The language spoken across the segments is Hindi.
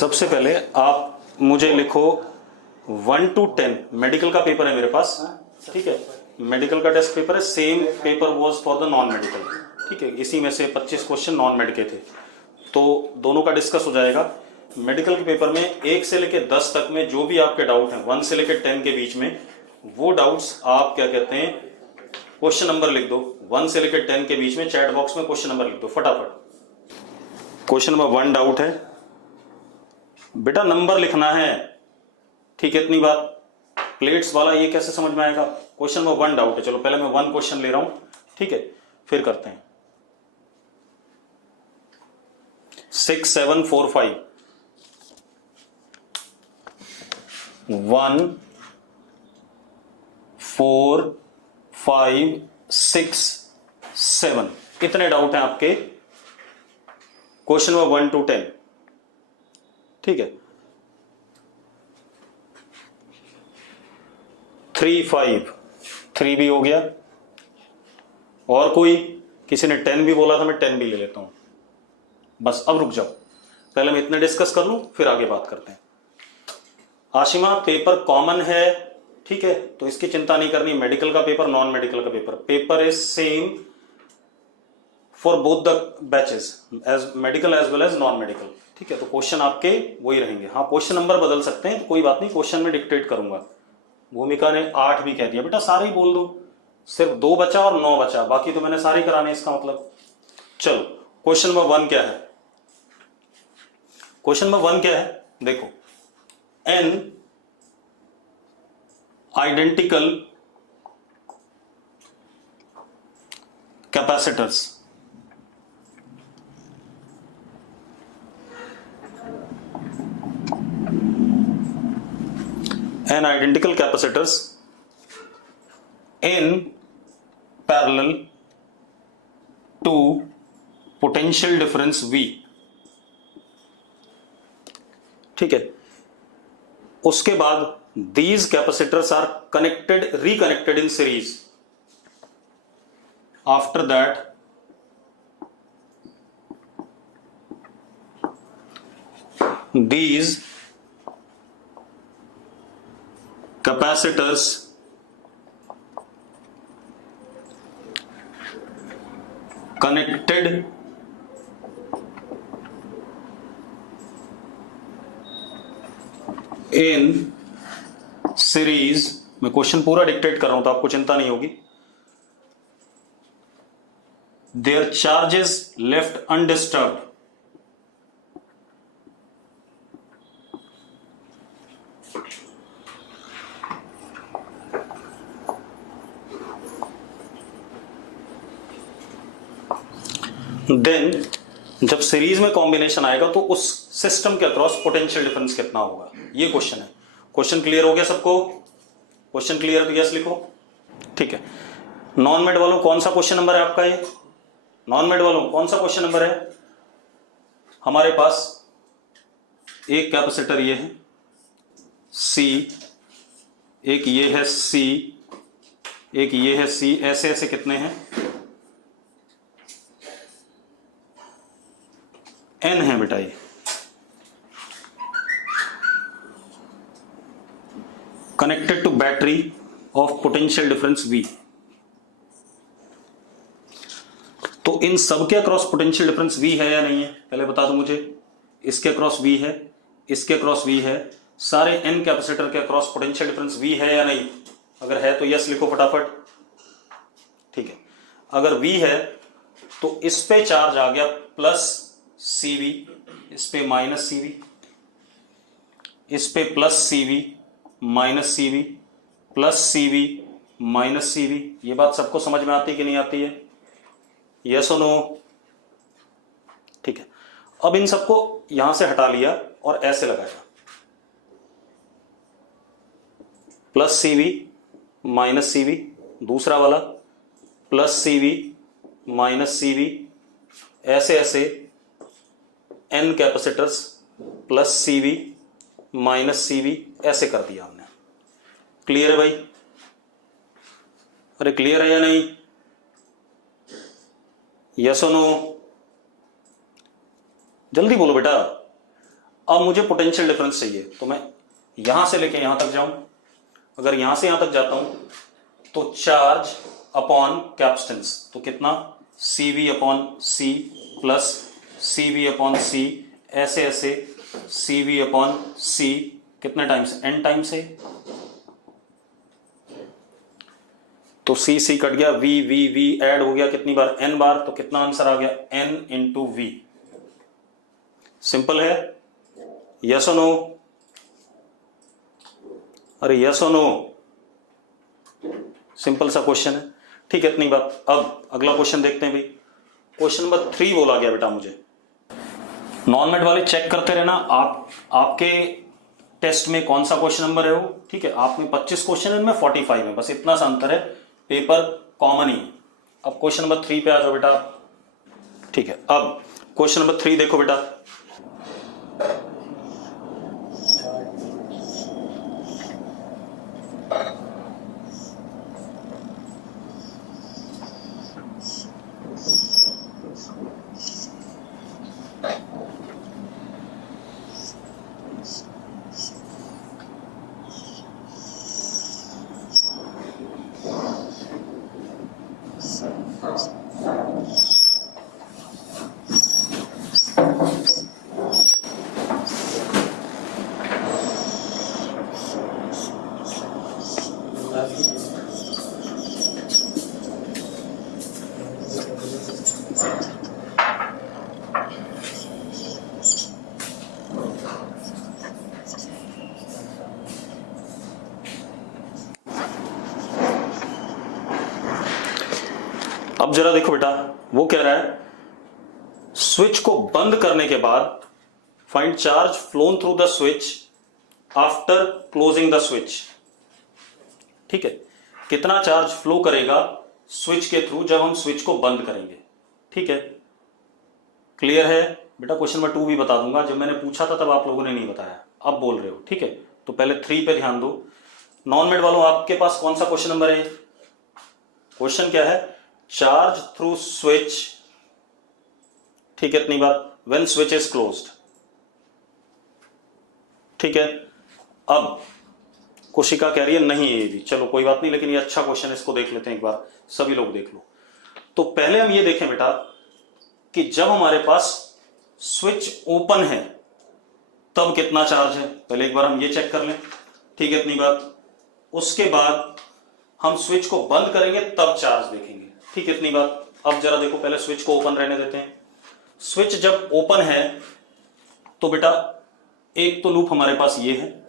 सबसे पहले आप मुझे लिखो 1 to 10। मेडिकल का पेपर है मेरे पास, ठीक है, मेडिकल का टेस्ट पेपर है, same paper was for the non medical, ठीक है। इसी में से 25 क्वेश्चन नॉन मेड के थे, तो दोनों का डिस्कस हो जाएगा। मेडिकल के पेपर में 1 से लेकर 10 तक में जो भी आपके डाउट हैं, 1 से लेकर 10 के बीच में, वो डाउट्स आप क्या कहते हैं, क्वेश्चन नंबर लिख दो। 1 से लेकर 10 के बीच में चैट बॉक्स में क्वेश्चन नंबर लिख दो फटाफट। क्वेश्चन नंबर 1 डाउट है बेटा, नंबर लिखना है, ठीक है, इतनी बात। प्लेट्स वाला ये कैसे समझ में आएगा? क्वेश्चन नंबर 1 डाउट है, चलो पहले मैं 1 क्वेश्चन ले रहा हूं, ठीक है, फिर करते हैं। 6 7 4 5 1 4 5 6 7 इतने डाउट हैं आपके क्वेश्चन नंबर 1 to 10, ठीक है। 3 5 3 भी हो गया, और कोई, किसी ने 10 भी बोला था, मैं 10 भी ले लेता हूं। बस अब रुक जाओ, पहले मैं इतने डिस्कस कर लूं, फिर आगे बात करते हैं। आशिमा, पेपर कॉमन है, ठीक है, तो इसकी चिंता नहीं करनी। मेडिकल का पेपर, नॉन मेडिकल का paper, paper is same for both the batches, as medical as well as non medical, ठीक है। तो क्वेश्चन आपके वही रहेंगे। हाँ, क्वेश्चन नंबर बदल सकते हैं, तो कोई बात नहीं, क्वेश्चन में डिक्टेट करूंगा। भूमिका ने 8 भी कह दिया, बेटा सारे ही बोल दो, सिर्फ 2 बचा और 9 बचा, बाकी तो मैंने सारे कराने, इसका मतलब। चलो, क्वेश्चन नंबर 1 क्या है? क्वेश्चन नंबर 1 क्या है, देखो, n identical capacitors n identical capacitors in parallel to potential difference V, ठीक है। उसके बाद these capacitors are reconnected in series. After that these capacitors connected in series, मैं क्वेश्चन पूरा डिक्टेट कर रहा हूं तो आपको चिंता नहीं होगी। their charges left undisturbed, then जब सीरीज में कॉम्बिनेशन आएगा तो उस सिस्टम के अक्रॉस पोटेंशियल डिफरेंस कितना होगा, ये क्वेश्चन है। क्वेश्चन क्लियर हो गया सबको? क्वेश्चन क्लियर तो यस लिखो, ठीक है। नॉन मेड वालों कौन सा क्वेश्चन नंबर है आपका? ये नॉन मेड वालों कौन सा क्वेश्चन नंबर है? हमारे पास एक कैपेसिटर ये है C, एक ये है C, एक ये है C, ऐसे ऐसे कितने हैं? N है बेटा ये। Connected to battery of potential difference V, तो इन सब के अक्रॉस पोटेंशियल डिफरेंस V है या नहीं है, पहले बता दो मुझे। इसके अक्रॉस V है, इसके अक्रॉस V है, सारे N कैपेसिटर के अक्रॉस पोटेंशियल डिफरेंस V है या नहीं? अगर है तो यस लिखो फटाफट, ठीक है। अगर V है तो इस पे चार्ज आ गया प्लस CV, इस पे माइनस CV, इस पे plus CV minus CV, plus CV minus CV। ये बात सबको समझ में आती है कि नहीं आती है? यस और नो? ठीक है। अब इन सबको यहां से हटा लिया और ऐसे लगाया, प्लस CV माइनस CV, दूसरा वाला प्लस CV माइनस CV, ऐसे ऐसे N capacitors plus CV minus CV, ऐसे कर दिया हमने। क्लियर है भाई? अरे क्लियर है या नहीं? यस और नो? जल्दी बोलो बेटा। अब मुझे पोटेंशियल डिफरेंस चाहिए, तो मैं यहां से लेके यहां तक जाऊं। अगर यहां से यहां तक जाता हूं तो चार्ज अपॉन कैपेसिटेंस, तो कितना CV upon C plus CV upon C, ऐसे ऐसे CV अपॉन C कितने टाइम्स, n टाइम्स है, तो C कट गया, V ऐड हो गया कितनी बार, n बार, तो कितना आंसर आ गया, n इंटू V। सिंपल है, यस और नो, अरे यस और नो, सिंपल सा क्वेश्चन है, ठीक है, इतनी बात। अब अगला क्वेश्चन देखते हैं भाई। क्वेश्चन नंबर 3 बोला गया बेटा मुझे, नॉन मेड वाले चेक करते रहना, आपके टेस्ट में कौन सा क्वेश्चन नंबर है वो, ठीक है, आप में 25 क्वेश्चन है, इनमें 45 है, बस इतना सा अंतर है, पेपर कॉमन ही है। अब क्वेश्चन नंबर 3 पे आ जाओ बेटा, ठीक है। अब क्वेश्चन नंबर 3 देखो बेटा, अब जरा देखो बेटा, वो कह रहा है स्विच को बंद करने के बाद find charge phloem through the switch after closing the switch, ठीक है, कितना चार्ज फ्लो करेगा स्विच के थ्रू जब हम स्विच को बंद करेंगे, ठीक है, क्लियर है बेटा। क्वेश्चन नंबर 2 भी बता दूंगा, जब मैंने पूछा था तब आप लोगों ने नहीं बताया, अब बोल रहे हो, ठीक है, तो पहले 3 पे ध्यान दो। नॉन मेड वालों आपके पास कौन सा क्वेश्चन नंबर है, क्वेश्चन क्या है, चार्ज थ्रू स्विच, ठीक है, इतनी बात, व्हेन स्विच इज क्लोज्ड, ठीक है। अब कोशिका कह रही है नहीं ये भी, चलो कोई बात नहीं, लेकिन ये अच्छा क्वेश्चन है, इसको देख लेते हैं एक बार, सभी लोग देख लो। तो पहले हम ये देखें बेटा कि जब हमारे पास स्विच ओपन है तब कितना चार्ज है, पहले एक बार हम ये चेक कर लें, ठीक है, इतनी बात। उसके बाद हम स्विच को बंद करेंगे तब चार्ज देखेंगे, ठीक है, इतनी बात। अब जरा देखो, पहले स्विच को ओपन रहने देते हैं। स्विच जब ओपन है तो बेटा एक तो लूप हमारे पास ये है,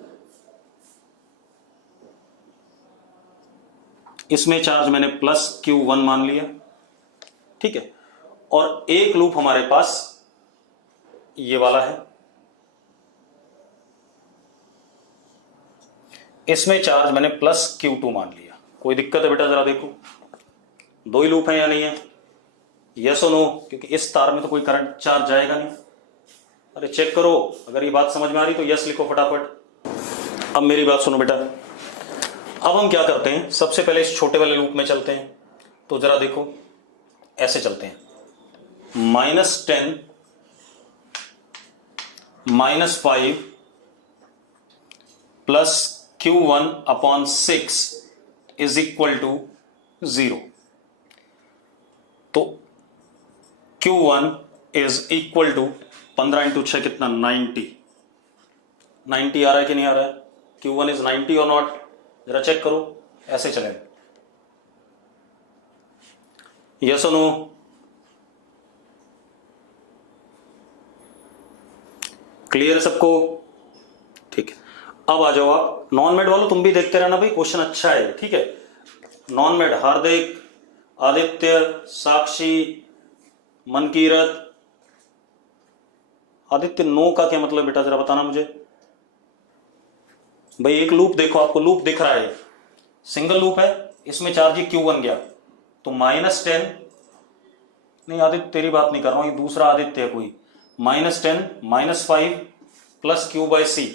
इसमें चार्ज मैंने प्लस Q1 मान लिया, ठीक है, और एक लूप हमारे पास ये वाला है, इसमें चार्ज मैंने प्लस Q2 मान लिया। कोई दिक्कत है बेटा, जरा देखो, 2 ही लूप है या नहीं है, यस और नो, क्योंकि इस तार में तो कोई करंट चार्ज जाएगा नहीं। अरे चेक करो, अगर ये बात समझ में आ रही तो यस लिखो फटाफट। अब मेरी बात सुनो बेटा, अब हम क्या करते हैं, सबसे पहले इस छोटे वाले लूप में चलते हैं, तो जरा देखो ऐसे चलते हैं, -10 -5 plus Q1 upon 6 is equal to 0, तो Q1 is equal to 15 into 6 कितना, 90 आ रहा है कि नहीं आ रहा है, Q1 इज 90 और नॉट, जरा चेक करो, ऐसे चलें, यस और नो, क्लियर है सबको, ठीक है। अब आ जाओ आप नॉन मेड वालों, तुम भी देखते रहना भाई, क्वेश्चन अच्छा है, ठीक है। नॉन मेड, हार्दिक, आदित्य, साक्षी, मनकीरत, आदित्य नो का क्या मतलब बेटा, जरा बताना मुझे भाई। एक लूप देखो, आपको लूप दिख रहा है, सिंगल लूप है, इसमें चार्ज ही Q1 गया, तो -10, नहीं आदित्य तेरी बात नहीं कर रहा हूं, ये दूसरा आदित्य है कोई, -10 -5 plus Q/C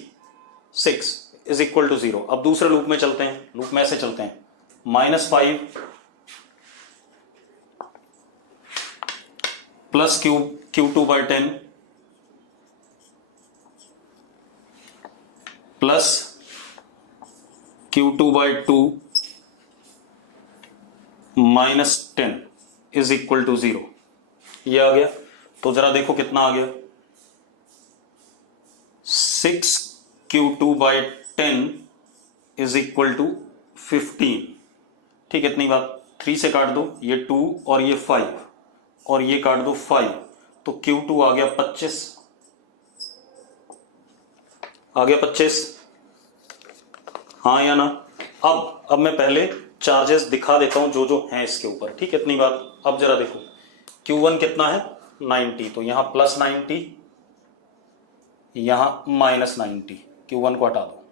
6 is equal to 0। अब दूसरे लूप में चलते हैं, लूप में ऐसे चलते हैं, -5 plus Q2/10 plus Q2/2 -10 is equal to 0। ये आ गया। तो जरा देखो कितना आ गया, 6Q2/10 इज इक्वल टू 15। ठीक है, इतनी बात। 3 से काट दो, ये 2 और ये 5 और ये काट दो 5, तो Q2 आ गया 25, आ गया 25, हाँ या ना। अब मैं पहले चार्जेस दिखा देता हूं जो जो हैं इसके ऊपर। ठीक है, इतनी बात। अब जरा देखो Q1 कितना है 90, तो यहां +90, यहां -90, Q1 को हटा दो।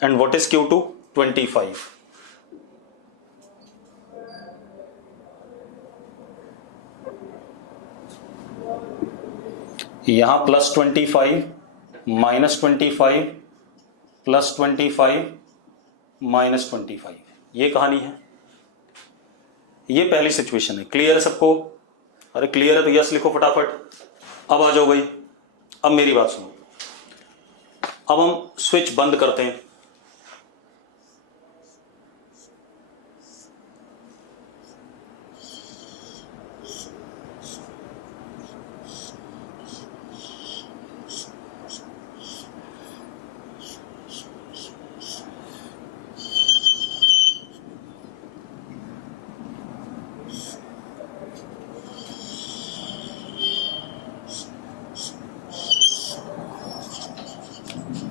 And what is Q2? 25। यहां +25 -25 +25 -25, ये कहानी है। ये पहली सिचुएशन है। क्लियर है सबको? अरे क्लियर है तो यस लिखो फटाफट। अब आ जाओ भाई, अब मेरी बात सुनो। अब हम स्विच बंद करते हैं।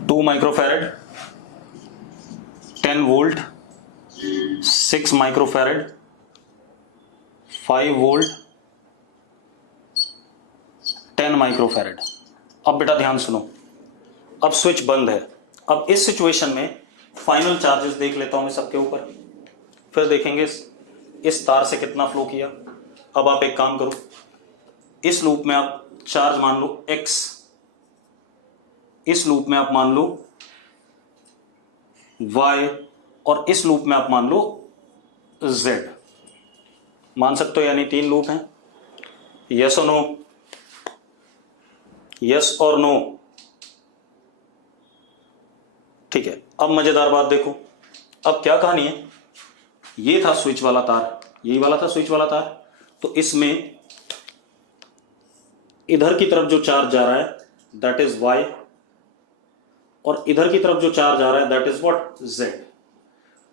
Two microfarad, 10 volt, 6 microfarad, 5 volt, 10 microfarad. अब बेटा ध्यान सुनो, अब स्विच बंद है। अब इस सिचुएशन में फाइनल चार्जेस देख लेता हूं मैं सबके ऊपर, फिर देखेंगे इस तार से कितना फ्लो किया। अब आप एक काम करो, इस लूप में आप चार्ज मान लो x, इस लूप में आप मान लो y, और इस लूप में आप मान लो z। मान सकते हो, यानी 3 लूप हैं। यस और नो, यस और नो। ठीक है, अब मजेदार बात देखो। अब क्या कहानी है, ये था स्विच वाला तार, यही वाला था स्विच वाला तार। तो इसमें इधर की तरफ जो चार्ज जा रहा है दैट इज y, और इधर की तरफ जो चार्ज आ रहा है दैट इज व्हाट, z।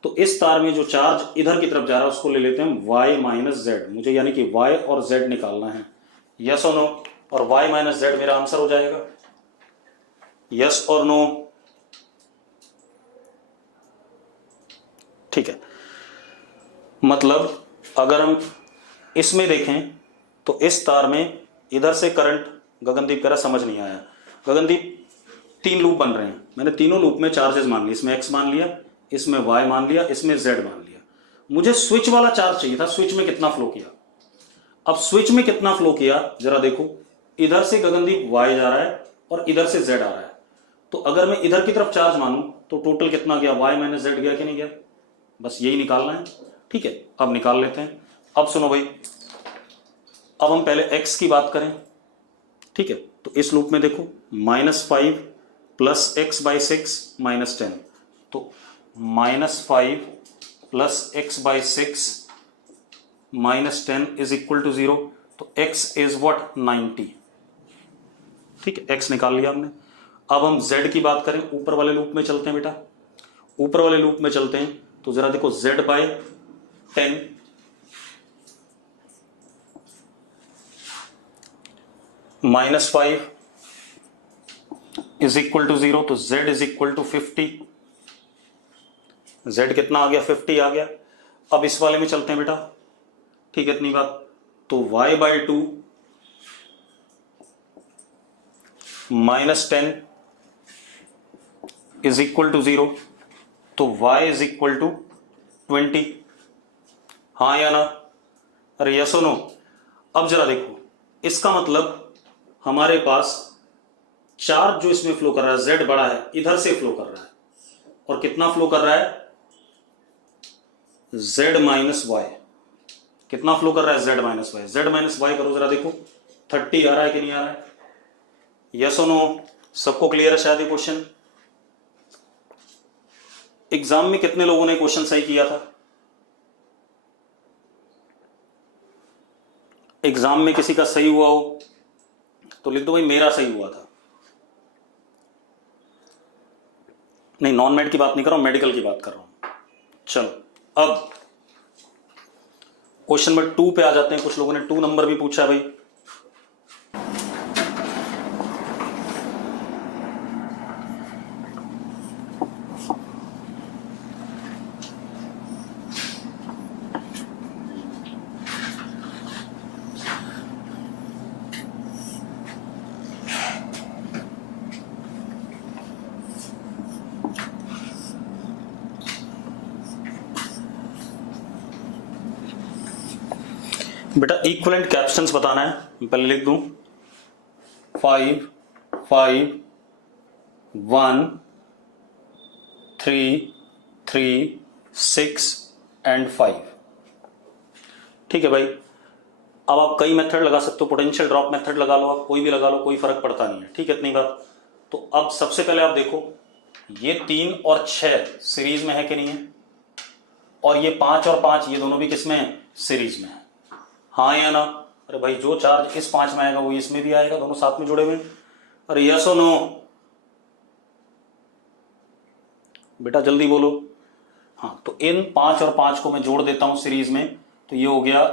तो इस तार में जो चार्ज इधर की तरफ जा रहा है उसको ले लेते हैं y - z। मुझे यानी कि y और z निकालना है। यस और नो? और y - z मेरा आंसर हो जाएगा। यस और नो? ठीक है, मतलब अगर हम इसमें देखें तो इस तार में इधर से करंट, गगनदीप कह रहा समझ नहीं आया। गगनदीप 3 लूप बन रहे हैं, मैंने तीनों लूप में चार्जेस मान लिए। इसमें x मान लिया, इसमें y मान लिया, इसमें z मान लिया। मुझे स्विच वाला चार्ज चाहिए था, स्विच में कितना फ्लो किया। अब स्विच में कितना फ्लो किया जरा देखो, इधर से गगनदीप y जा रहा है और इधर से z आ रहा है। तो अगर मैं इधर की तरफ चार्ज मानूं तो टोटल कितना गया, y - z गया कि नहीं गया। बस यही निकालना है। ठीक है, अब निकाल लेते हैं। अब सुनो भाई, अब हम पहले x की बात करें। ठीक है, तो इस लूप में देखो -5 + x/6 -10, तो -5 + x/6 -10 इज इक्वल टू 0। तो x इज व्हाट, 90। ठीक है, x निकाल लिया हमने। अब हम z की बात करें, ऊपर वाले लूप में चलते हैं बेटा, ऊपर वाले लूप में चलते हैं। तो जरा देखो z/10 -5 इज इक्वल टू 0, तो z is equal to 50। z कितना आ गया, 50 आ गया। अब इस वाले में चलते हैं बेटा। ठीक है, इतनी बात। तो y/2 -10 इज इक्वल टू 0, तो y इज इक्वल टू 20। हाँ या ना? अरे यस और नो? अब जरा देखो, इसका मतलब हमारे पास चार्ज जो इसमें फ्लो कर रहा है, z बड़ा है, इधर से फ्लो कर रहा है। और कितना फ्लो कर रहा है, z - y। कितना फ्लो कर रहा है, z - y। z - y करो जरा देखो, 30 आ रहा है कि नहीं आ रहा है। यस और नो? सबको क्लियर है शायद ये क्वेश्चन? एग्जाम में कितने लोगों ने क्वेश्चन सही किया था? एग्जाम में किसी का सही हुआ हो तो लिख दो भाई मेरा सही हुआ था। नहीं, नॉन मेड की बात नहीं कर रहा हूं, मेडिकल की बात कर रहा हूं। चलो अब क्वेश्चन नंबर 2 पे आ जाते हैं। कुछ लोगों ने 2 नंबर भी पूछा भाई। बेटा इक्विवेलेंट कैप्शंस बताना है, मैं पहले लिख दूं 5 5 1 3 3 6 एंड 5। ठीक है भाई। अब आप कई मेथड लगा सकते हो, पोटेंशियल ड्रॉप मेथड लगा लो, आप कोई भी लगा लो, कोई फर्क पड़ता नहीं है। ठीक है, इतनी बात। तो अब सबसे पहले आप देखो ये 3 और 6 सीरीज में है कि नहीं है, और ये 5 और 5 ये दोनों भी किसमें है? सीरीज में है। हाँ या ना? अरे भाई जो चार्ज इस 5 में आएगा वो इसमें भी आएगा, दोनों साथ में जुड़े हुए हैं। अरे यस और नो? बेटा जल्दी बोलो। हाँ, तो इन 5 और 5 को मैं जोड़ देता हूं सीरीज में, तो ये हो गया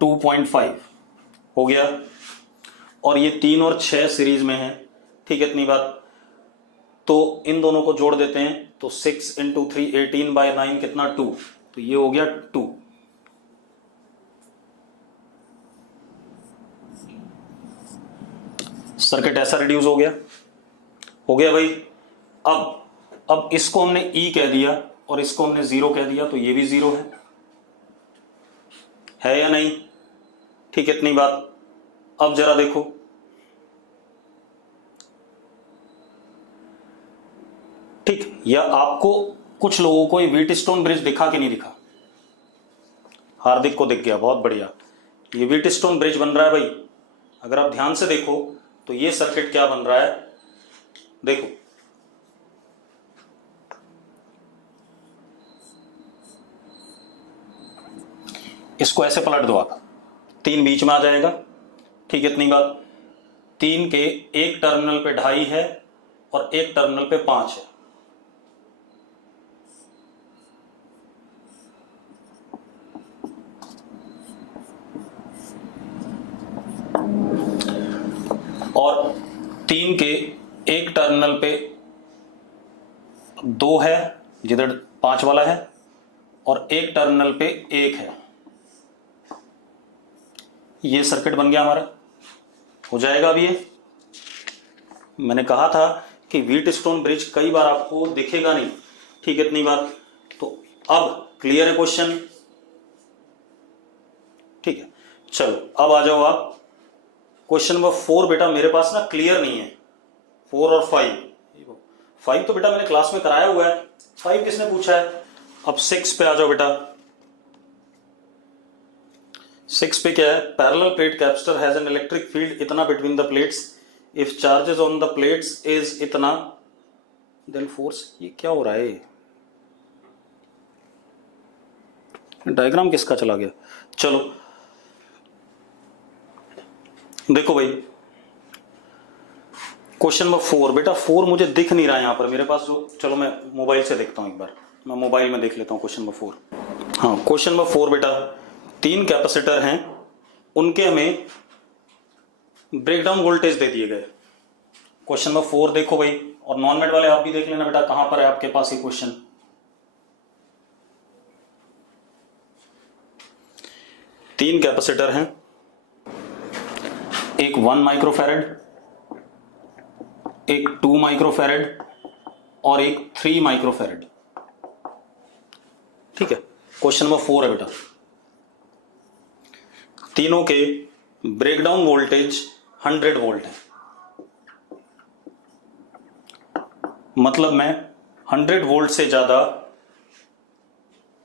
2.5 हो गया। और ये 3 और 6 सीरीज में है। ठीक है, इतनी बात। तो इन दोनों को जोड़ देते हैं, तो 6 × 3 18/9 कितना? 2। तो ये हो गया 2। सर्किट ऐसा रिड्यूस हो गया भाई। अब इसको हमने E कह दिया और इसको हमने 0 कह दिया, तो ये भी 0 है या नहीं? ठीक है, इतनी बात। अब जरा देखो, ठीक, या आपको कुछ लोगों को ये व्हीटस्टोन ब्रिज दिखा कि नहीं दिखा? हार्दिक को दिख गया, बहुत बढ़िया। ये व्हीटस्टोन ब्रिज बन रहा है भाई। अगर आप ध्यान से देखो तो ये सर्किट क्या बन रहा है, देखो इसको ऐसे पलट दो आप, 3 बीच में आ जाएगा। ठीक है, इतनी बात। 3 के एक टर्मिनल पे 2.5 है और एक टर्मिनल पे 5 है। और 3 के एक टर्मिनल पे 2 है जिधर 5 वाला है, और एक टर्मिनल पे 1 है। ये सर्किट बन गया हमारा। हो जाएगा अभी ये। मैंने कहा था कि व्हीटस्टोन ब्रिज कई बार आपको दिखेगा नहीं। ठीक है, इतनी बात। तो अब क्लियर है क्वेश्चन? ठीक है, चलो अब आ जाओ आप। क्वेश्चन नंबर 4 बेटा मेरे पास ना क्लियर नहीं है। 4 और 5 तो बेटा मैंने क्लास में कराया हुआ है। 5 किसने पूछा है? अब 6 पे आ जाओ बेटा। 6 पे क्या है? Parallel plate capacitor has an electric field इतना between the plates, if charges on the plates is इतना, देन फोर्स। ये क्या हो रहा है? डायग्राम किसका चला गया? चलो देखो भाई, क्वेश्चन नंबर 4 बेटा 4 मुझे दिख नहीं रहा है यहां पर मेरे पास। जो चलो मैं मोबाइल से देखता हूं, एक बार मैं मोबाइल में देख लेता हूं क्वेश्चन नंबर 4। हाँ, क्वेश्चन नंबर 4 बेटा 3 कैपेसिटर हैं, उनके हमें ब्रेकडाउन वोल्टेज दे दिए गए। क्वेश्चन नंबर 4 देखो भाई, और नॉन मेड वाले आप भी देख लेना बेटा कहां पर है आपके पास ये क्वेश्चन। तीन कैपेसिटर हैं, एक 1 माइक्रोफैरेड, एक 2 माइक्रोफैरेड और एक 3 माइक्रोफैरेड। ठीक है, क्वेश्चन नंबर 4 है बेटा। तीनों के ब्रेकडाउन वोल्टेज 100 वोल्ट है। मतलब मैं 100 वोल्ट से ज्यादा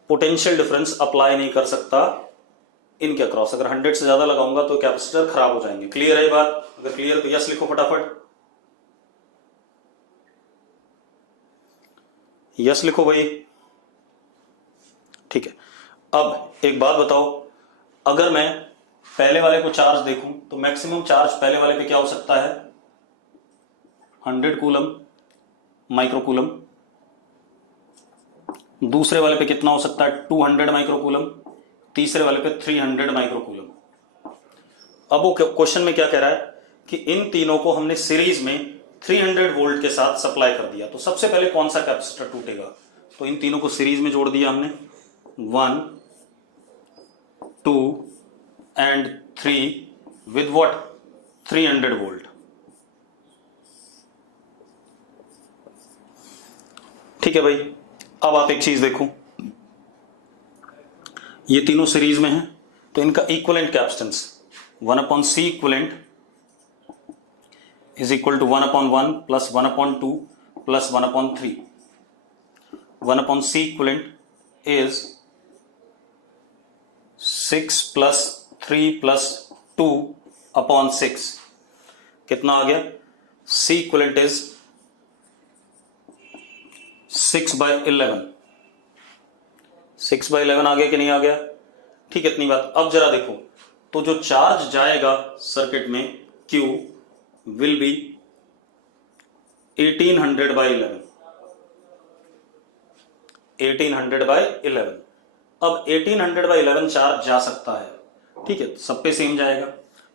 पोटेंशियल डिफरेंस अप्लाई नहीं कर सकता इनके अक्रॉस। अगर 100 से ज्यादा लगाऊंगा तो कैपेसिटर खराब हो जाएंगे। क्लियर है ये बात? अगर क्लियर तो यस लिखो फटाफट, यस लिखो भाई। ठीक है, अब एक बात बताओ, अगर मैं पहले वाले को चार्ज देखूं तो मैक्सिमम चार्ज पहले वाले पे क्या हो सकता है? 100 कूलम माइक्रो कूलम। दूसरे वाले पे कितना हो सकता है? 200 माइक्रो कूलम। तीसरे वाले पे 300 माइक्रो कूलम। अब वो क्वेश्चन में क्या कह रहा है कि इन तीनों को हमने सीरीज में 300 वोल्ट के साथ सप्लाई कर दिया, तो सबसे पहले कौन सा कैपेसिटर टूटेगा? तो इन तीनों को सीरीज में जोड़ दिया हमने, 1, 2 एंड 3 विद व्हाट? 300 वोल्ट। ठीक है भाई, अब आप एक चीज देखो, ये तीनों सीरीज में हैं तो इनका equivalent capacitance 1/C equivalent is equal to 1/1 plus 1/2 plus 1/3। 1/C equivalent is 6 plus 3 plus 2/6। कितना आ गया? C equivalent is 6/11। 6/11 आ गया कि नहीं आ गया? ठीक है, इतनी बात। अब जरा देखो, तो जो चार्ज जाएगा सर्किट में Q विल बी 1800/11। 1800/11। अब 1800/11 चार्ज जा सकता है, ठीक है, सब पे सेम जाएगा।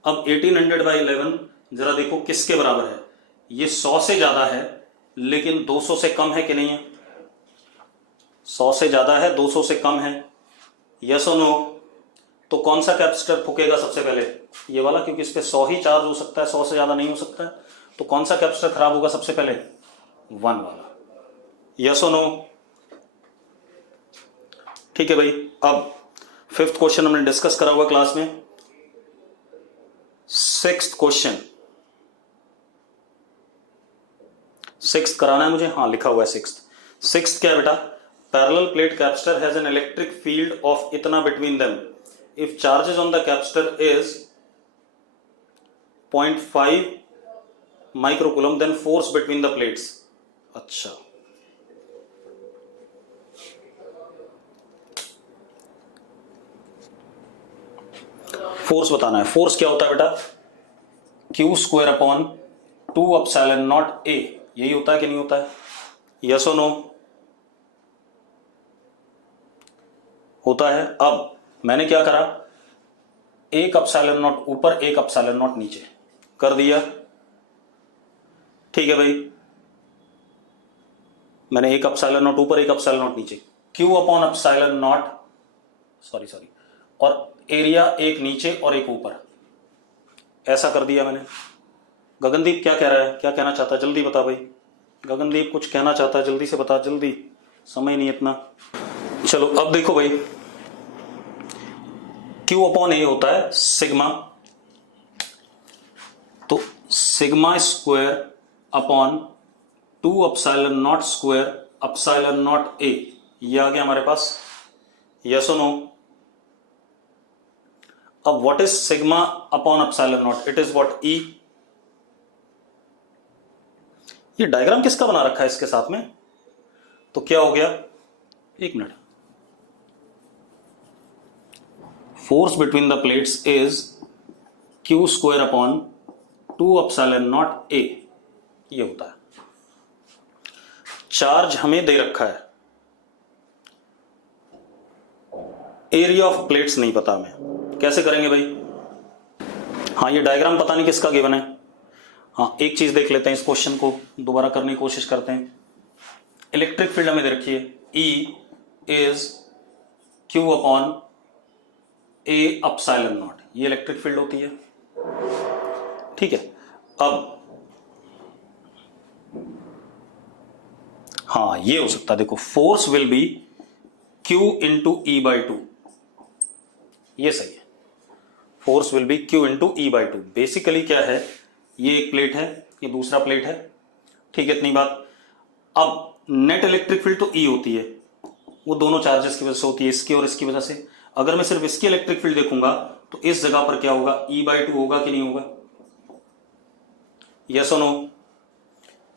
अब 1800/11 जरा देखो किसके बराबर है? ये 100 से ज्यादा है लेकिन 200 से कम है कि नहीं है? 100 से ज्यादा है, 200 से कम है, यस और नो? तो कौन सा कैपेसिटर फूकेगा सबसे पहले? ये वाला, क्योंकि इस पे 100 ही चार्ज हो सकता है, 100 से ज्यादा नहीं हो सकता है। तो कौन सा कैपेसिटर खराब होगा सबसे पहले? 1 वाला, यस और नो? ठीक है भाई। अब 5th क्वेश्चन हमने डिस्कस करा हुआ क्लास में। 6th क्वेश्चन, 6th कराना है मुझे? हाँ, लिखा हुआ है 6th। 6th क्या है बेटा? Parallel plate capacitor has an electric field of इतना between them if charges on the capacitor is 0.5 microcoulomb then force between the plates. अच्छा, फोर्स बताना है। फोर्स क्या होता है बेटा? Q²/2ε0A। यही होता है कि नहीं होता है? यस और नो? होता है। अब मैंने क्या करा, एक ε0 ऊपर एक ε0 नीचे कर दिया। ठीक है भाई, मैंने एक ε0 ऊपर एक ε0 नीचे, Q/ε0, सॉरी, और एरिया एक नीचे और एक ऊपर, ऐसा कर दिया मैंने। गगनदीप क्या कह रहा है? क्या कहना चाहता है? जल्दी बता भाई। गगनदीप कुछ कहना चाहता है, जल्दी से बता, जल्दी, समय नहीं इतना। चलो अब देखो भाई, Q/A होता है सिग्मा, तो सिग्मा स्क्वायर अपॉन 2ε0² ε0A, ये आ गया हमारे पास, यस और नो? अब what is sigma upon ε0? It is what? E। ये डायग्राम किसका बना रखा है इसके साथ में? तो क्या हो गया, एक minute, force between the plates is Q²/2ε0A, ये होता है। चार्ज हमें दे रखा है, एरिया ऑफ प्लेट्स नहीं पता हमें, कैसे करेंगे भाई? हाँ, ये डायग्राम पता नहीं किसका गिवन है। हाँ, एक चीज देख लेते हैं, इस क्वेश्चन को दोबारा करने की कोशिश करते हैं। इलेक्ट्रिक फील्ड हमें दे रखी है, E इज Q/A ε0, ये इलेक्ट्रिक फील्ड होती है। ठीक है, अब हाँ, ये हो सकता है, देखो, force will be Q × E/2, ये सही है। Force will be Q × E/2। Basically क्या है, ये एक प्लेट है, ये दूसरा प्लेट है, ठीक है, इतनी बात। अब नेट इलेक्ट्रिक फील्ड तो E होती है, वो दोनों चार्जेस की वजह से होती है, इसकी और इसकी वजह से। अगर मैं सिर्फ इसकी इलेक्ट्रिक फील्ड देखूंगा तो इस जगह पर क्या होगा, E/2 होगा कि नहीं होगा, यस और नो,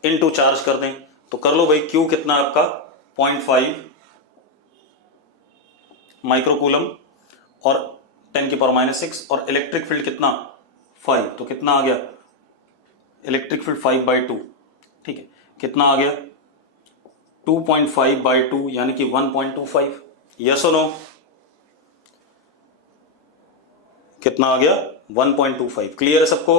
इनटू चार्ज कर दें तो कर लो भाई, Q कितना है आपका 0.5 माइक्रोकूलम और 10⁻⁻⁶, और इलेक्ट्रिक फील्ड कितना 5, तो कितना आ गया इलेक्ट्रिक फील्ड 5/2, ठीक है, कितना आ गया 2.5/2 यानी कि 1.25, यस और नो, कितना आ गया 1.25। क्लियर है सबको?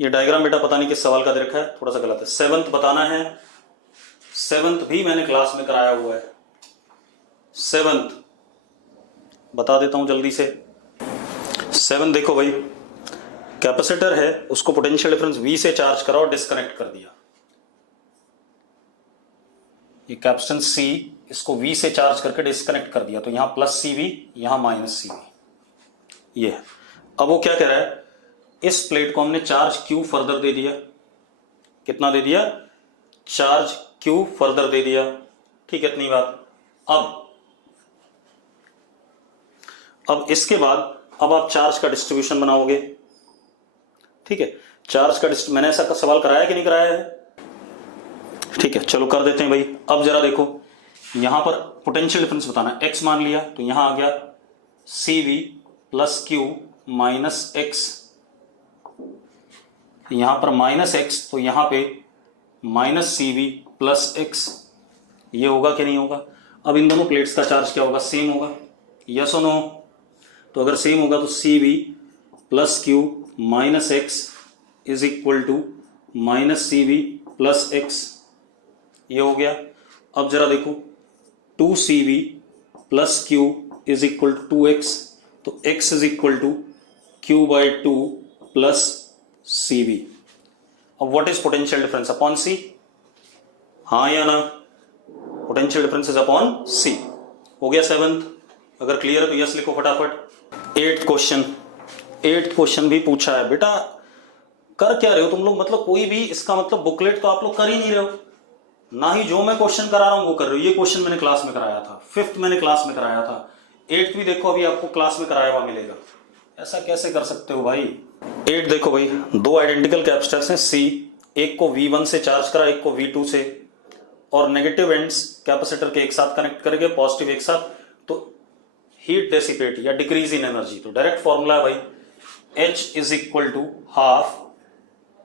ये डायग्राम बेटा पता नहीं किस सवाल का दे रखा है, थोड़ा सा गलत है, 7th बताना है, 7th भी मैंने क्लास में कराया हुआ है, 7th बता देता हूं जल्दी से। 7 देखो भाई, कैपेसिटर है उसको पोटेंशियल डिफरेंस V से चार्ज करा और डिस्कनेक्ट कर दिया, ये कैपेसिटेंस C, इसको V से चार्ज करके डिस्कनेक्ट कर दिया, तो यहां +CV यहां -CV, ये है। अब वो क्या कह रहा है, इस प्लेट को हमने चार्ज Q फर्दर दे दिया, कितना दे दिया, चार्ज Q फर्दर दे दिया, ठीक है, इतनी बात। अब इसके बाद अब आप चार्ज का डिस्ट्रीब्यूशन बनाओगे, ठीक है, चार्ज का मैंने ऐसा सवाल कराया कि नहीं कराया है, ठीक है, चलो कर देते हैं भाई। अब जरा देखो, यहां पर पोटेंशियल डिफरेंस बताना, x मान लिया तो यहां आ गया CV + Q - x, यहां पर -x तो यहां पे -CV + x, ये होगा कि नहीं होगा। अब इन दोनों प्लेट्स का चार्ज क्या होगा, सेम होगा, यस और नो, तो अगर सेम होगा तो CV + Q - x is equal to -CV + x, ये हो गया। अब जरा देखो 2CV + Q is equal to 2x, तो x is equal to Q/2 + CV। अब what is potential difference upon C, हाँ या ना, potential difference is upon C, हो गया 7th। अगर क्लियर है तो यस लिखो फटाफट। 8th क्वेश्चन भी पूछा है बेटा, कर क्या रहे हो तुम लोग, मतलब कोई भी इसका मतलब बुकलेट तो आप लोग कर ही नहीं रहे हो, ना ही जो मैं क्वेश्चन करा रहा हूं वो कर रहे हो। ये क्वेश्चन मैंने क्लास में कराया था, 5th मैंने क्लास में कराया था, 8th भी देखो अभी आपको क्लास में कराया हुआ मिलेगा, ऐसा कैसे कर सकते हो भाई। 8 देखो भाई, दो आइडेंटिकल कैपेसिटर्स हैं C, एक को V1 से चार्ज करा, एक को V2 से, और नेगेटिव एंड्स कैपेसिटर के एक साथ कनेक्ट करेंगे, पॉजिटिव एक साथ, तो हीट डेसिपेट या डिक्रीज इन एनर्जी, तो डायरेक्ट फॉर्मूला है भाई H is equal to half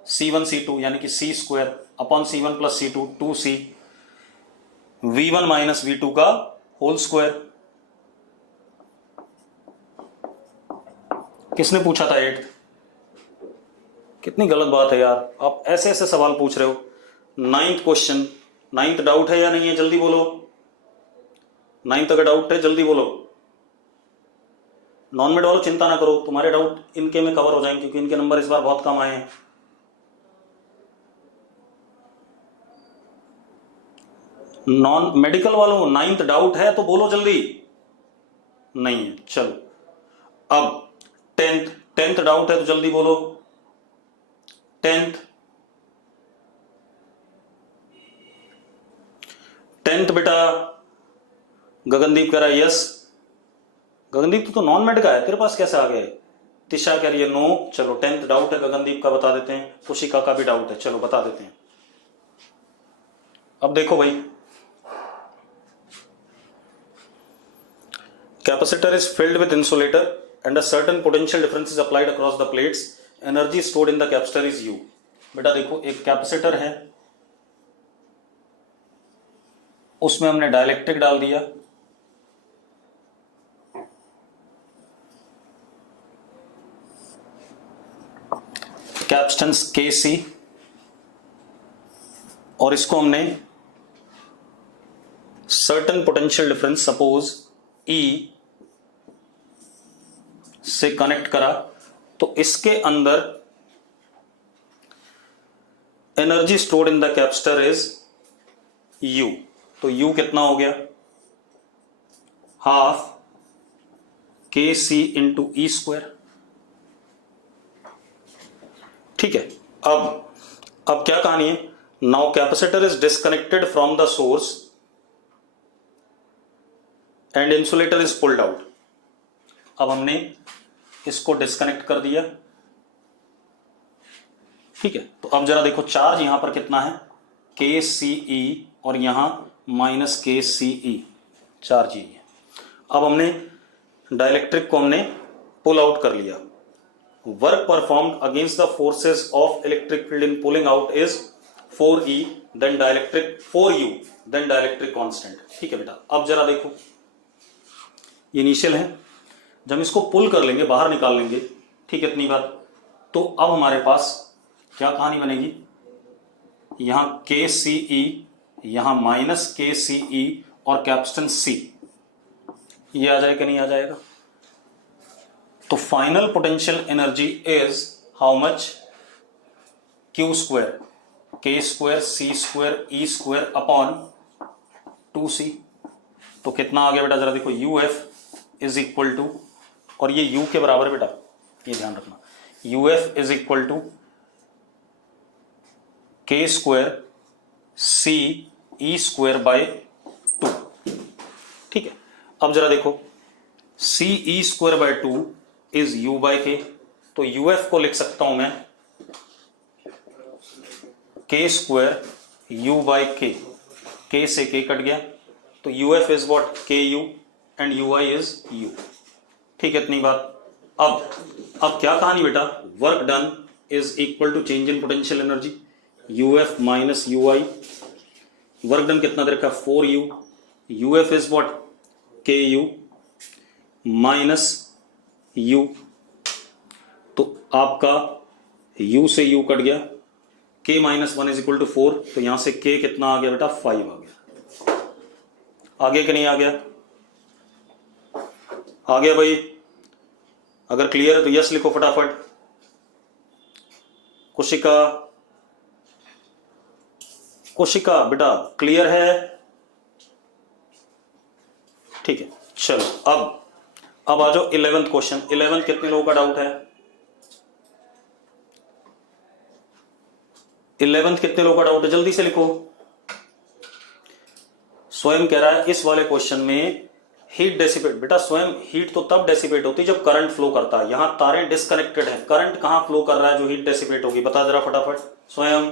C1 C2 यानी कि C² upon C1 + C2 2C V1 - V2 का होल स्क्वायर। किसने पूछा था 8th? कितनी गलत बात है यार, आप ऐसे ऐसे सवाल पूछ रहे हो। 9th क्वेश्चन, 9th डाउट है या नहीं है, जल्दी बोलो, 9th अगर डाउट है जल्दी बोलो। नॉन मेड वालों चिंता ना करो, तुम्हारे डाउट इनके में कवर हो जाएंगे क्योंकि इनके नंबर इस बार बहुत कम आए हैं। नॉन मेडिकल वालों 9th डाउट है तो बोलो जल्दी, नहीं है, चलो। अब 10th डाउट है तो जल्दी बोलो, 10th बेटा गगनदीप कह रहा है यस। गगनदीप तो नॉन मेड का है, तेरे पास कैसे आ गए। तिशा कह रही है नो, चलो 10th डाउट है गगनदीप का, बता देते हैं। कुशिका का भी डाउट है, चलो बता देते हैं। अब देखो भाई, capacitor is filled with insulator and a certain potential difference is applied across the plates, energy stored in the capacitor is U। बेटा देखो, एक कैपेसिटर है, उसमें हमने डाइलेक्ट्रिक डाल दिया, कैपेसिटेंस KC, और इसको हमने certain potential difference suppose E से कनेक्ट करा, तो इसके अंदर energy stored in the capacitor is U, तो U कितना हो गया, हाफ KC इंटू E², ठीक है। अब क्या कहानी है, now capacitor is disconnected from the source and insulator is pulled out. अब हमने इसको डिस्कनेक्ट कर दिया, ठीक है। तो अब जरा देखो चार्ज यहां पर कितना है, KCE, और यहां -KCE चार्ज यही है। अब हमने डाइलेक्ट्रिक को हमने पुल आउट कर लिया। Work performed against the forces of electric field in pulling out is 4E then dielectric 4U then dielectric constant, ठीक है बेटा। अब जरा देखो ये इनिशियल है, जब इसको पुल कर लेंगे, बाहर निकाल लेंगे, ठीक है, इतनी बात। तो अब हमारे पास क्या कहानी बनेगी, यहां KCE, यहां -KCE और कैपेसिटेंस C, ये आ जाएगा नहीं आ जाएगा। तो final potential energy is how much, Q square K square C square E square upon 2C। तो कितना आ गया बेटा, जरा देखो, UF इज इक्वल टू, और ये U के बराबर बेटा, ये ध्यान रखना, UF is equal to K square C E square by 2, ठीक है। अब जरा देखो CE square by 2 is U by K, तो UF को लिख सकता हूं मैं K square U by K, K से K कट गया, तो UF is what, KU and UI is U, ठीक है, इतनी बात। अब क्या कहानी बेटा, work done is equal to change in potential energy, UF minus UI। Work done कितना दे रखा, 4U, UF is what, KU minus U, तो आपका U से U कट गया, K minus 1 is equal to 4, तो यहां से K कितना आ गया बेटा, 5 आ गया। आगे कि नहीं आ गया, आ गया भाई। अगर क्लियर है तो यस लिखो फटाफट। कोशिका बेटा क्लियर है, ठीक है। चलो अब आ जाओ 11th क्वेश्चन। 11th कितने लोगों का डाउट है, 11th कितने लोगों का डाउट है, जल्दी से लिखो। स्वयं कह रहा है इस वाले क्वेश्चन में हीट डेसिपेट, बेटा स्वयं हीट तो तब डेसिपेट होती है जब करंट फ्लो करता है, यहां तारें डिस्कनेक्टेड है, करंट कहां फ्लो कर रहा है जो हीट डेसिपेट होगी, बता जरा फटाफट स्वयं।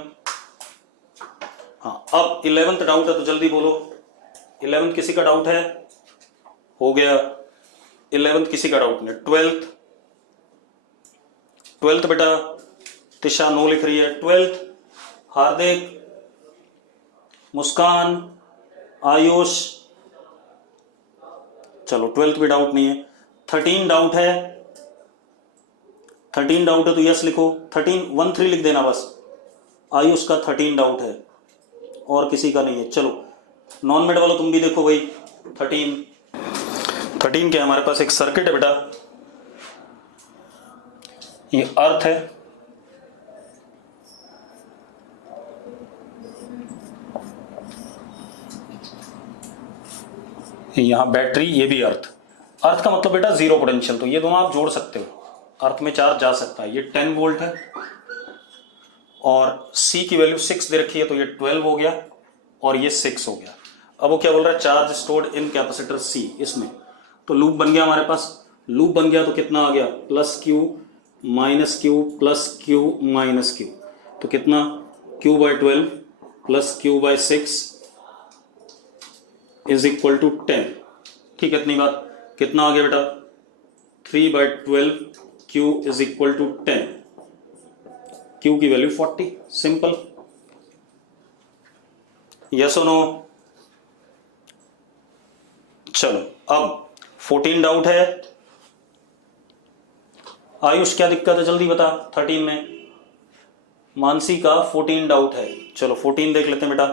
हाँ, अब 11th डाउट है तो जल्दी बोलो। 11th किसी का डाउट है, हो गया। 11th किसी का डाउट नहीं। 12th बेटा तिशा नो लिख रही है। 12th हार्दिक, मुस्कान, आयुष, चलो 12th भी डाउट नहीं है। 13 डाउट है, 13 डाउट है तो यस लिखो। 13 1 3 लिख देना बस। आयुष का 13 डाउट है और किसी का नहीं है। चलो नॉन मेड वालों तुम भी देखो भाई। 13 क्या, हमारे पास एक सर्किट है बेटा, ये अर्थ है, यहां बैटरी, ये भी अर्थ। अर्थ का मतलब बेटा जीरो पोटेंशियल, तो ये दोनों आप जोड़ सकते हो, अर्थ में चार्ज जा सकता है। ये 10 वोल्ट है और C की वैल्यू 6 दे रखी है, तो ये 12 हो गया और ये 6 हो गया। अब वो क्या बोल रहा है, charge stored in capacitor C, इसमें तो लूप बन गया हमारे पास। लूप बन गया तो कितना आ गया, +Q -Q +Q -Q, तो कितना Q/12 +Q/6 is equal to 10, ठीक है, इतनी बात। कितना आ गया बेटा, 3/12 Q is equal to 10, Q की वैल्यू 40, सिंपल। यस और नो। चलो अब 14 डाउट है। आयुष क्या दिक्कत है जल्दी बता। 13 में मानसी का 14 डाउट है। चलो 14 देख लेते हैं बेटा।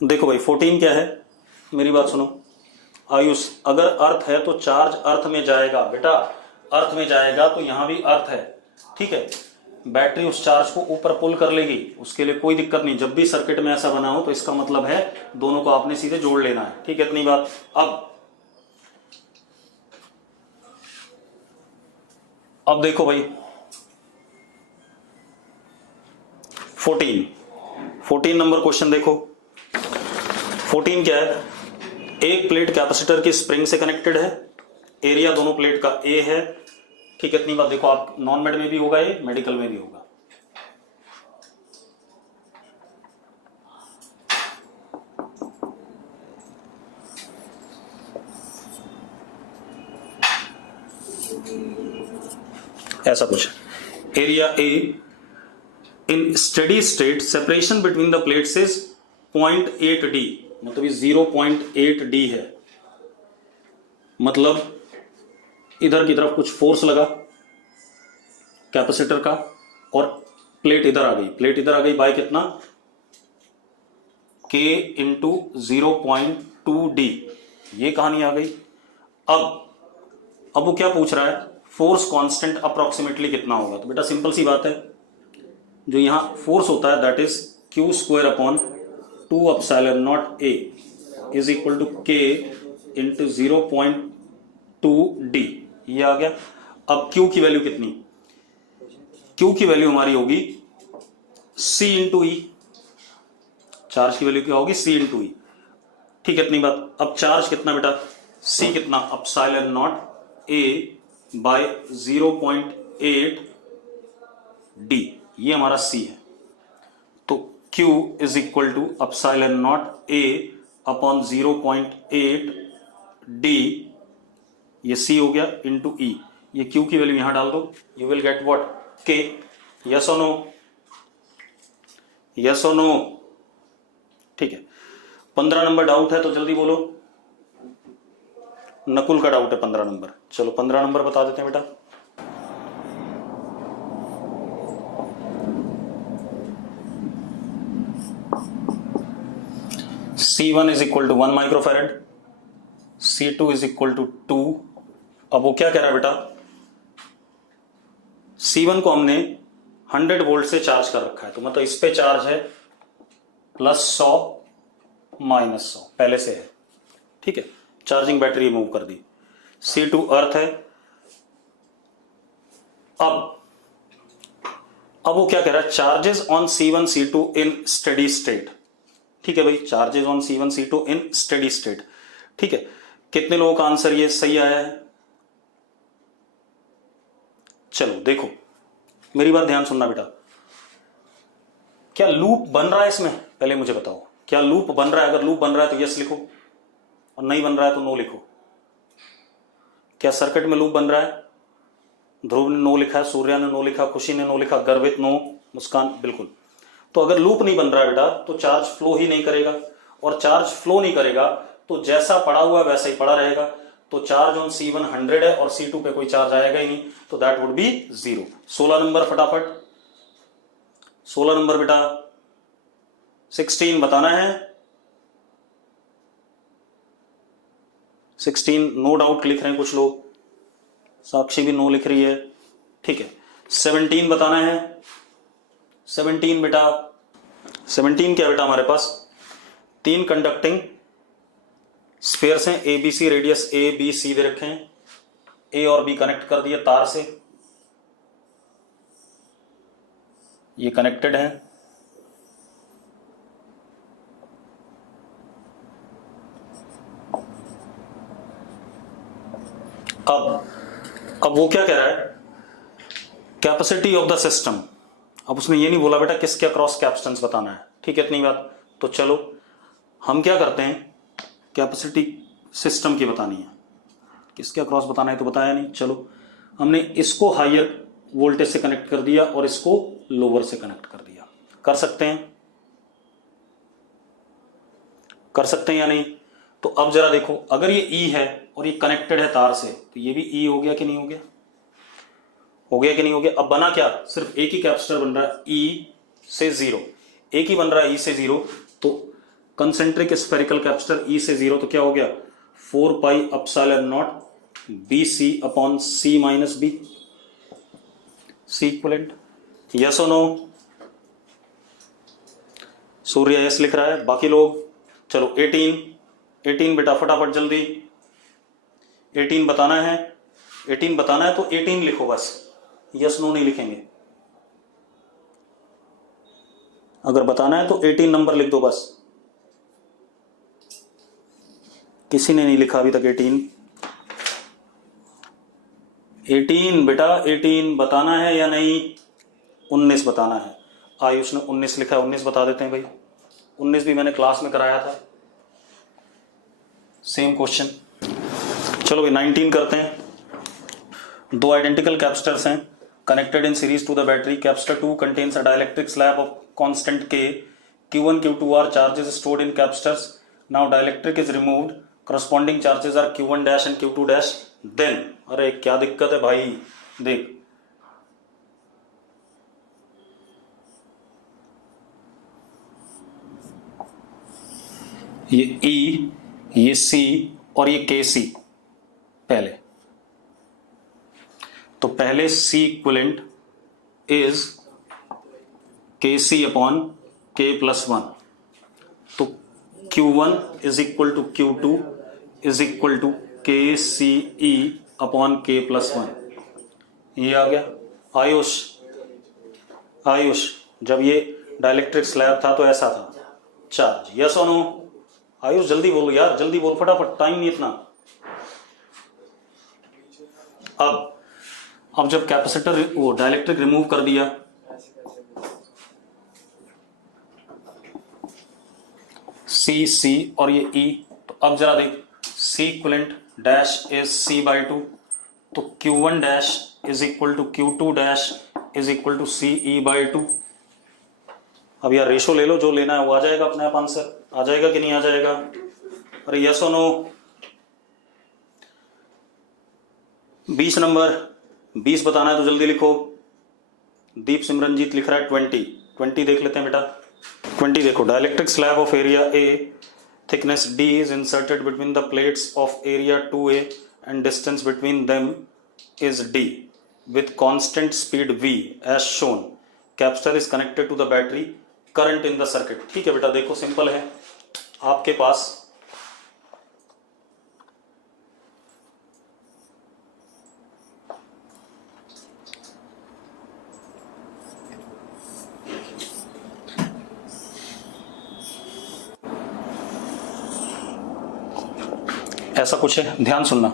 देखो भाई 14 क्या है, मेरी बात सुनो आयुष, अगर अर्थ है तो चार्ज अर्थ में जाएगा बेटा, अर्थ में जाएगा तो यहां भी अर्थ है, ठीक है। बैटरी उस चार्ज को ऊपर पुल कर लेगी, उसके लिए कोई दिक्कत नहीं। जब भी सर्किट में ऐसा बना हो तो इसका मतलब है दोनों को आपने सीधे जोड़ लेना है, ठीक है, इतनी बात। अब देखो भाई 14 नंबर क्वेश्चन देखो। 14 क्या है, एक प्लेट कैपेसिटर की स्प्रिंग से कनेक्टेड है, एरिया दोनों प्लेट का ए है, ठीक है। इतनी बात देखो, आप नॉन मेड में भी होगा ये, मेडिकल में भी होगा। ऐसा कुछ, area A in steady state separation between the plates is 0.8 D, मतलब ये 0.8 डी है। मतलब इधर की तरफ कुछ फोर्स लगा कैपेसिटर का और प्लेट इधर आ गई, प्लेट इधर आ गई बाय कितना, K इंटू 0.2 डी, ये कहानी आ गई। अब वो क्या पूछ रहा है, फोर्स कांस्टेंट अप्रोक्सीमेटली कितना होगा। तो बेटा सिंपल सी बात है, जो यहां फोर्स होता है that is Q square upon 2 epsilon naught A is equal to K into 0.2 D, ये आ गया। अब Q की वैल्यू कितनी, Q की वैल्यू हमारी होगी C इंटू ई, चार्ज की वैल्यू क्या होगी C इंटू ई, ठीक है। इतनी बात। अब चार्ज कितना बेटा, C कितना, epsilon naught A by 0.8 D, ये हमारा C है। तो Q is equal to epsilon naught A upon 0.8 D, ये C हो गया इंटू ई, ये Q की वैल्यू यहां डाल दो, you will get what, K। Yes और नो, यस और नो, ठीक है। 15 नंबर डाउट है तो जल्दी बोलो, नकुल का डाउट है 15 नंबर, चलो 15 नंबर बता देते हैं बेटा। C1 is equal to 1 microfarad, C2 is equal to 2। अब वो क्या कह रहा है बेटा, C1 को हमने 100 वोल्ट से चार्ज कर रखा है, तो मतलब इस पे चार्ज है +100 -100 पहले से है, ठीक है। चार्जिंग बैटरी मूव कर दी। C2 अर्थ है। अब वो क्या कह रहा है, charges on C1 C2 in steady state, ठीक है भाई, charges on C1 C2 in steady state, ठीक है। कितने लोगों का आंसर ये सही आया है, चलो देखो मेरी बात ध्यान सुनना बेटा, क्या लूप बन रहा है इसमें, पहले मुझे बताओ क्या लूप बन रहा है। अगर लूप बन रहा है तो यस लिखो, और नहीं बन रहा है तो नो लिखो। क्या सर्किट में लूप बन रहा है, ध्रुव ने नो लिखा है, सूर्या ने नो लिखा, खुशी ने नो लिखा, गर्वित नो, मुस्कान बिल्कुल। तो अगर लूप नहीं बन रहा है बेटा तो चार्ज फ्लो ही नहीं करेगा, और चार्ज फ्लो नहीं करेगा तो जैसा पड़ा हुआ वैसा ही पड़ा रहेगा। तो चार्ज ऑन C1 100 है और C2 पे कोई चार्ज आएगा ही नहीं, तो दैट वुड बी 0। 16 नंबर फटाफट, 16 नंबर बेटा, 16 बताना है। 16 नो डाउट लिख रहे हैं कुछ लोग, साक्षी भी नो लिख रही है, ठीक है। 17 बताना है। 17 बेटा, 17 क्या बेटा, हमारे पास 3 कंडक्टिंग स्फीयर्स हैं, ABC radius A B C दे रखे हैं, A और B कनेक्ट कर दिए तार से, ये कनेक्टेड है। अब वो क्या कह रहा है, कैपेसिटी ऑफ द सिस्टम। अब उसने ये नहीं बोला बेटा किसके अक्रॉस कैपेसिटेंस बताना है, ठीक है। इतनी बात। तो चलो हम क्या करते हैं, कैपेसिटी सिस्टम की बतानी है, किसके अक्रॉस बताना है तो बताया नहीं। चलो हमने इसको हायर वोल्टेज से कनेक्ट कर दिया और इसको लोअर से कनेक्ट कर दिया, कर सकते हैं, कर सकते हैं या नहीं। तो अब जरा देखो, अगर ये E है और ये कनेक्टेड है तार से, तो ये भी E हो गया कि नहीं हो गया, हो गया कि नहीं हो गया। अब बना क्या, सिर्फ एक ही कैपेसिटर बन रहा है E से 0, एक ही बन रहा है E से 0। तो कंसेंट्रिक स्फेरिकल कैपेसिटर E से 0, तो क्या हो गया 4 pi epsilon not BC upon C minus B, C equivalent. Yes और नो, सूर्य यस लिख रहा है, बाकी लोग। चलो 18 बेटा फटाफट जल्दी, 18 बताना है। 18 बताना है तो 18 लिखो बस, यस नो नहीं लिखेंगे। अगर बताना है तो 18 नंबर लिख दो बस। किसी ने नहीं लिखा अभी तक 18। 18 बेटा 18 बताना है या नहीं? 19 बताना है। आयुष ने 19 लिखा है, 19 बता देते हैं भाई। 19 भी मैंने क्लास में कराया था, सेम क्वेश्चन। चलो भाई 19 करते हैं। दो आइडेंटिकल कैपेसिटर्स हैं connected in series to the battery. Capacitor 2 contains a dielectric slab of constant K. Q1 Q2 are charges stored in capacitors. Now dielectric is removed. Corresponding charges are Q1 dash and Q2 dash. Then अरे क्या दिक्कत है भाई, देख ये E, ये C और ये KC। पहले तो पहले C equivalent is KC upon K plus 1। तो Q1 is equal to Q2 is equal to KCE upon K plus 1। ये आ गया। आयुष जब ये डाइलेक्ट्रिक स्लैब था तो ऐसा था चार्ज, यस और नो? आयुष जल्दी बोलो यार, जल्दी बोल फटाफट, टाइम नहीं इतना। अब जब कैपेसिटर वो डाइलेक्ट्रिक रिमूव कर दिया, C और ये E, तो अब जरा देख C equivalent dash is C/2, तो Q1 dash is equal to Q2 dash is equal to CE/2। अब यार रेशो ले लो, जो लेना है वो आ जाएगा अपने आप, आंसर आ जाएगा कि नहीं आ जाएगा? अरे यस और नो? 20 नंबर 20 बताना है तो जल्दी लिखो। दीप सिमरनजीत लिख रहा है 20 देख लेते हैं बेटा। 20 देखो, dielectric slab of area A, thickness D is inserted between the plates of area 2A and distance between them is D with constant speed V as shown. Capacitor is connected to the battery. Current in the circuit. ठीक है बेटा, देखो सिंपल है। आपके पास ऐसा कुछ है, ध्यान सुनना।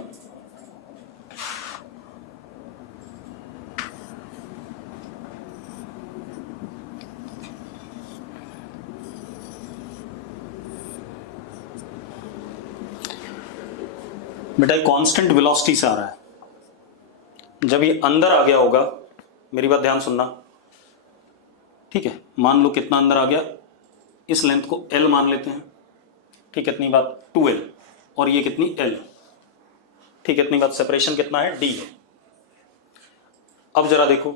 बेटा कांस्टेंट वेलोसिटी से आ रहा है। जब ये अंदर आ गया होगा, मेरी बात ध्यान सुनना, ठीक है? मान लो कितना अंदर आ गया, इस लेंथ को L मान लेते हैं, ठीक है? इतनी बात 2L, और ये कितनी L, ठीक है? इतनी बात, सेपरेशन कितना है? D है। अब जरा देखो,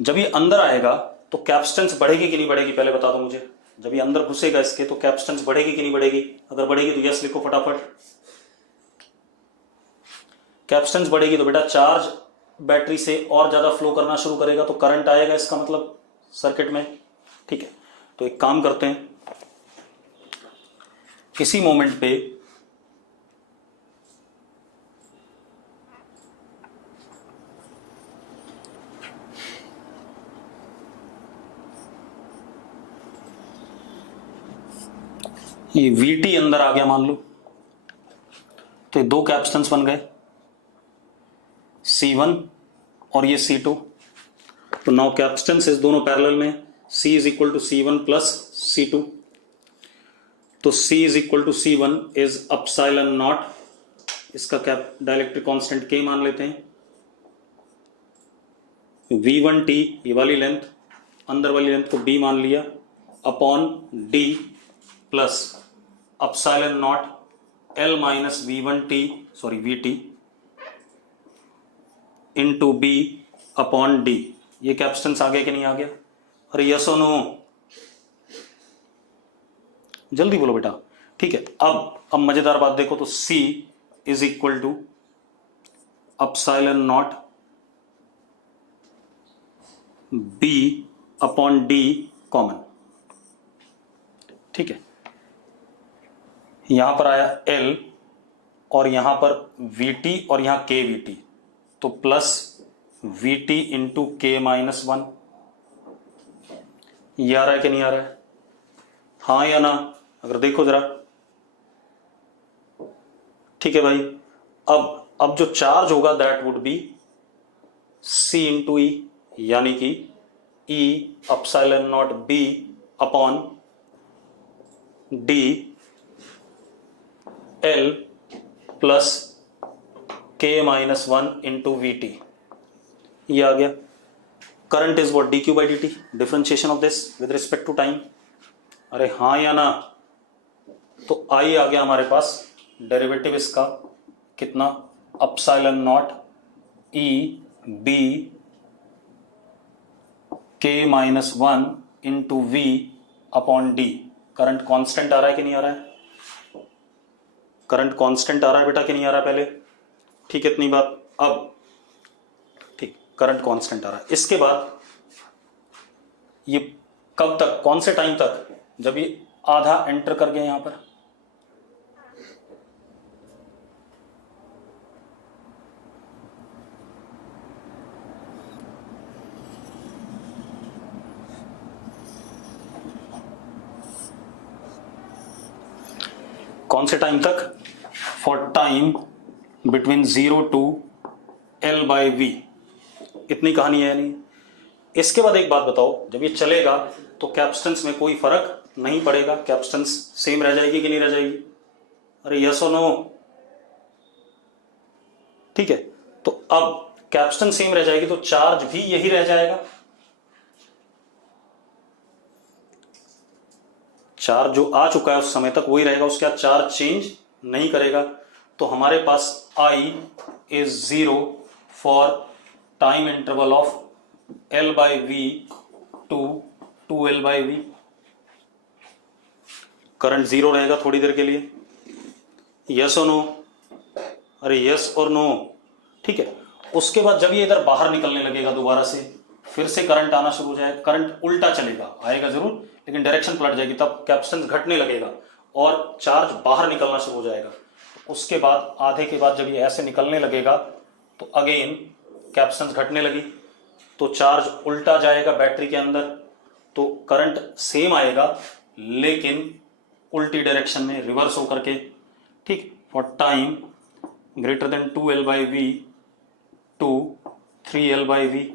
जब ये अंदर आएगा तो कैपेसिटेंस बढ़ेगी कि नहीं बढ़ेगी, पहले बता दो मुझे। जब ये अंदर घुसेगा इसके तो कैपेसिटेंस बढ़ेगी कि नहीं बढ़ेगी? अगर बढ़ेगी तो यस लिखो फटाफट। कैपेसिटेंस बढ़ेगी तो बेटा चार्ज बैटरी से और ज्यादा फ्लो करना शुरू करेगा, तो करंट आएगा, इसका मतलब सर्किट में, ठीक है? तो एक काम करते हैं, इसी मोमेंट पे ये VT अंदर आ गया मान लो, तो दो कैपेसिटेंस बन गए, C1 और ये C2। तो नाउ कैपेसिटेंस इस दोनों पैरेलल में, C is equal to C1 plus C2। तो C is equal to C1 is epsilon naught, इसका कैप डाइलेक्ट्रिक कांस्टेंट K मान लेते हैं, V1T ये वाली लेंथ, अंदर वाली लेंथ को B मान लिया, upon D plus epsilon not L minus V1T sorry VT into B upon D। ये कैपेसिटेंस आ गया कि नहीं आ गया? अरे यस और नो? जल्दी बोलो बेटा, ठीक है? अब मजेदार बात देखो, तो C is equal to epsilon not B upon D common, ठीक है? यहां पर आया L और यहां पर VT और यहां KVT, तो plus VT into K minus 1। ये आ रहा है कि नहीं आ रहा है? हाँ या ना? अगर देखो जरा, ठीक है भाई। अब जो चार्ज होगा that would be C into E, यानी कि E epsilon not B upon D L plus K-1 into VT, ये आ गया। Current is what, dq by dt, differentiation of this with respect to time. अरे हाँ या ना, तो I आ गया हमारे पास, डेरिवेटिव इसका कितना, epsilon not E B K-1 into V upon D। Current constant आ रहा है कि नहीं आ रहा है, करंट कांस्टेंट आ रहा है बेटा कि नहीं आ रहा है पहले, ठीक है इतनी बात। अब ठीक, करंट कांस्टेंट आ रहा है। इसके बाद ये कब तक, कौन से टाइम तक, जब ये आधा एंटर कर गया यहां पर, कौन से टाइम तक, for time between 0 to L by V, इतनी कहानी है नहीं। इसके बाद एक बात बताओ, जब ये चलेगा तो कैपेसिटेंस में कोई फर्क नहीं पड़ेगा, कैपेसिटेंस सेम रह जाएगी कि नहीं रह जाएगी, अरे यस और नो, ठीक है। तो अब कैपेसिटेंस सेम रह जाएगी तो चार्ज भी यही रह जाएगा, चार्ज जो आ चुका है उस समय तक वही रहेगा, उसके बाद चार्ज चेंज नहीं करेगा। तो हमारे पास I is 0 for time interval of L by V to 2L by V। Current 0 रहेगा थोड़ी देर के लिए, यस और नो, अरे यस और नो, ठीक है। उसके बाद जब ये इधर बाहर निकलने लगेगा दोबारा से, फिर से करंट आना शुरू हो जाएगा, करंट उल्टा चलेगा, आएगा जरूर लेकिन डायरेक्शन पलट जाएगी, तब कैपेसिटेंस घटने लगेगा और चार्ज बाहर निकलना शुरू हो जाएगा। उसके बाद आधे के बाद जब ये ऐसे निकलने लगेगा तो अगेन कैपेसिटेंस घटने लगी, तो चार्ज उल्टा जाएगा बैटरी के अंदर, तो करंट सेम आएगा लेकिन उल्टी डायरेक्शन में रिवर्स होकर के, ठीक। For time greater than 2L by V to 3L by V।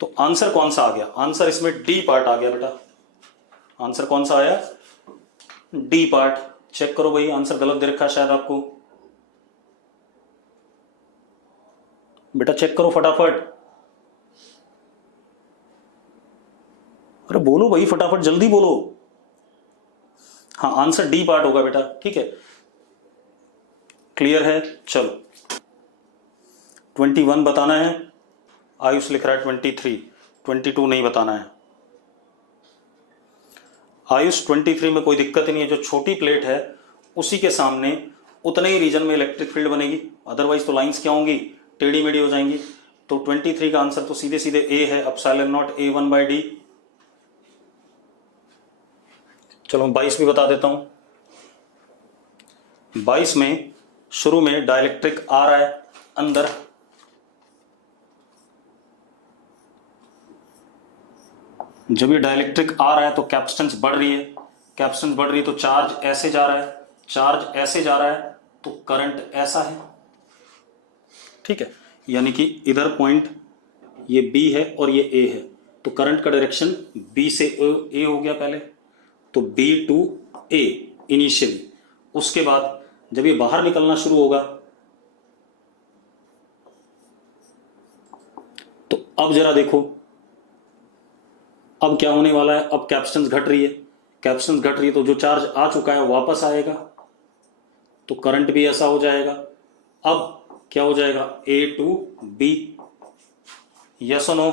तो आंसर कौन सा आ गया, आंसर इसमें डी पार्ट आ गया बेटा, आंसर कौन सा आया, डी पार्ट। चेक करो भाई, आंसर गलत दे रखा है शायद आपको, बेटा चेक करो फटाफट, अरे बोलो भाई फटाफट, जल्दी बोलो। हाँ आंसर डी पार्ट होगा बेटा, ठीक है, क्लियर है। चलो 21 बताना है, आयुष लिख रहा है 23, 22 नहीं बताना है। आयुष 23 में कोई दिक्कत ही नहीं है, जो छोटी प्लेट है उसी के सामने उतने ही रीजन में इलेक्ट्रिक फील्ड बनेगी, अदरवाइज तो लाइंस क्या होंगी, टेढ़ी मेढ़ी हो जाएंगी। तो 23 का आंसर तो सीधे सीधे ए है, epsilon not A1 by D. चलो 22 भी बता देता हूं। 22 में शुरू में डाइलेक्ट्रिक आ रहा है अंदर, जब ये डाइलेक्ट्रिक आ रहा है तो कैपेसिटेंस बढ़ रही है, कैपेसिटेंस बढ़ रही है तो चार्ज ऐसे जा रहा है, चार्ज ऐसे जा रहा है तो करंट ऐसा है, ठीक है। यानी कि इधर पॉइंट ये B है और ये A है, तो करंट का डायरेक्शन B से A हो गया पहले, तो B टू A इनिशियली। उसके बाद जब ये बाहर निकलना शुरू होगा तो अब जरा देखो अब क्या होने वाला है, अब कैपेसिटेंस घट रही है, कैपेसिटेंस घट रही है तो जो चार्ज आ चुका है वापस आएगा, तो करंट भी ऐसा हो जाएगा। अब क्या हो जाएगा, A टू B, यस और नो,